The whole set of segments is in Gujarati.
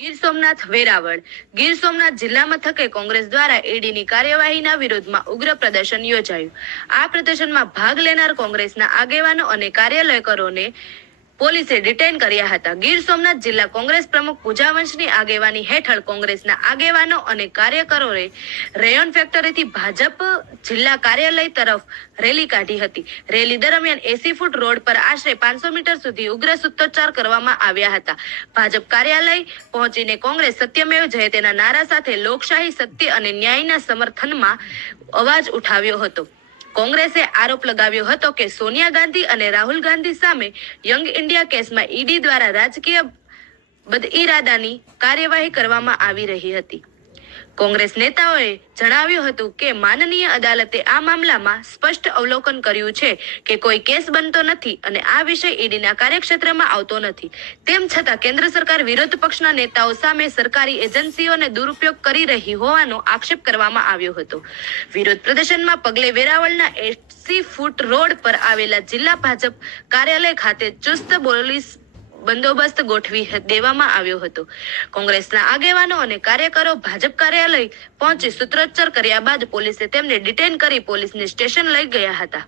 ગીર સોમનાથ વેરાવળ ગીર સોમનાથ જિલ્લા મથકે કોંગ્રેસ દ્વારા ઈડીની કાર્યવાહીના વિરોધમાં ઉગ્ર પ્રદર્શન યોજાયું। આ પ્રદર્શનમાં ભાગ લેનાર કોંગ્રેસના આગેવાનો અને કાર્યકરોને પોલીસે ડિટેઇન કર્યા હતા। ગીર સોમનાથ જિલ્લા કોંગ્રેસ પ્રમુખ પૂજાવંશની આગેવાની હેઠળ કોંગ્રેસના આગેવાનો અને કાર્યકરોએ રેયોન ફેક્ટરીથી ભાજપ જિલ્લા કાર્યાલય તરફ રેલી કાઢી હતી। રેલી દરમિયાન 80 ફૂટ રોડ પર આશરે 500 મીટર સુધી ઉગ્ર સૂત્રોચ્ચાર કરવામાં આવ્યા હતા। ભાજપ કાર્યાલય પહોંચીને કોંગ્રેસ સત્યમેવ જયતેના નારા સાથે લોકશાહી, સત્ય અને ન્યાયના સમર્થનમાં અવાજ ઉઠાવ્યો હતો। કોંગ્રેસે આરોપ લગાવ્યો હતો કે સોનિયા ગાંધી અને રાહુલ ગાંધી સામે યંગ ઇન્ડિયા કેસમાં ઈડી દ્વારા રાજકીય બદઇરાદાની કાર્યવાહી કરવામાં આવી રહી હતી। કોંગ્રેસ નેતાઓએ જણાવ્યું હતું કે માનનીય અદાલતે આ મામલામાં સ્પષ્ટ અવલોકન કર્યું છે કે કોઈ કેસ બનતો નથી અને આ વિષય ઈડીના કાર્યક્ષેત્રમાં આવતો નથી। તેમ છતાં કેન્દ્ર સરકાર વિરોધ પક્ષના નેતાઓ સામે સરકારી એજન્સીઓને દુરુપયોગ કરી રહી હોવાનો આક્ષેપ કરવામાં આવ્યો હતો। વિરોધ પ્રદર્શનમાં પગલે વેરાવળના 80 ફૂટ રોડ પર આવેલા જિલ્લા ભાજપ કાર્યાલય ખાતે ચુસ્ત પોલીસ બંદોબસ્ત ગોઠવી દેવામાં આવ્યો હતો। કોંગ્રેસના આગેવાનો અને કાર્યકરો ભાજપ કાર્યાલય પહોંચી સૂત્રોચ્ચાર કર્યા બાદ પોલીસે તેમને ડિટેઇન કરી પોલીસને સ્ટેશન લઈ ગયા હતા।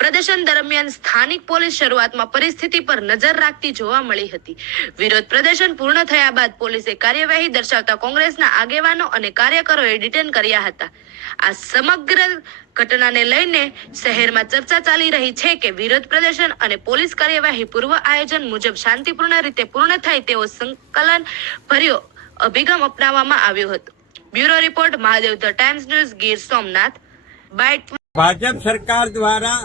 પ્રદર્શન દરમિયાન સ્થાનિક પોલીસ શરૂઆતમાં પરિસ્થિતિ પર નજર રાખતી જોવા મળી હતી। વિરોધ પ્રદર્શન પૂર્ણ થયા બાદ પોલીસે કાર્યવાહી દર્શાવતા કોંગ્રેસના આગેવાનો અને કાર્યકરોએ ડિટેઇન કર્યા હતા। આ સમગ્ર ઘટનાને લઈને શહેરમાં ચર્ચા ચાલી રહી છે કે વિરોધ પ્રદર્શન અને પોલીસ કાર્યવાહી પૂર્વ આયોજન મુજબ શાંતિપૂર્ણ રીતે પૂર્ણ થાય તેવો સંકલન ભર્યો અભિગમ અપનાવવામાં આવ્યો હતો। Bureau report, Mahadev the Times News, Gir Somnath. Bhajap સરકાર દ્વારા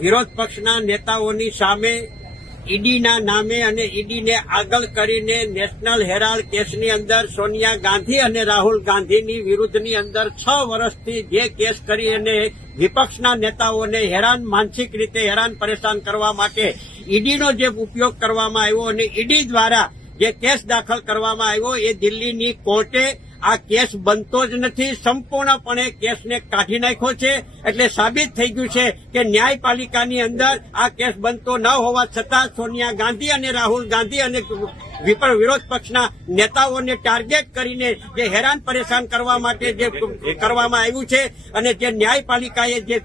વિરોધ પક્ષના નેતાઓની સામે ઈડીના નામે અને ઈડીને આગળ કરીને નેશનલ હેરાલ્ડ કેસની અંદર સોનિયા ગાંધી અને રાહુલ ગાંધીની વિરુદ્ધની અંદર 6 વર્ષથી જે કેસ કરી અને વિપક્ષના નેતાઓને માનસિક રીતે હેરાન પરેશાન કરવા માટે ઈડીનો જે ઉપયોગ કરવામાં આવ્યો અને ઈડી દ્વારા જે કેસ દાખલ કરવામાં આવ્યો એ દિલ્હીની કોર્ટે આ કેસ બનતો જ નથી, સંપૂર્ણપણે કેસને કાઢી નાખ્યો છે। એટલે સાબિત થઈ ગયું છે કે ન્યાયપાલિકાની અંદર આ કેસ બનતો ન હોવા છતાં સોનિયા ગાંધી અને રાહુલ ગાંધી અને વિરોધ પક્ષના નેતાઓને ટાર્ગેટ કરીને જે હેરાન પરેશાન કરવા માટે જે કરવામાં આવ્યું છે અને જે ન્યાયપાલિકાએ જે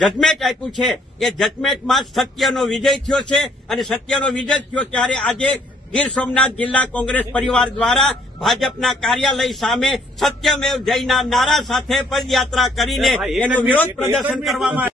જજમેન્ટ આપ્યું છે એ જજમેન્ટમાં સત્યનો વિજય થયો છે અને સત્યનો વિજય થયો ત્યારે આજે ગીર સોમનાથ જિલ્લા કોંગ્રેસ પરિવાર દ્વારા ભાજપના કાર્યાલય સામે સત્યમેવ જયના નારા સાથે પદયાત્રા કરીને એનું વિરોધ પ્રદર્શન કરવામાં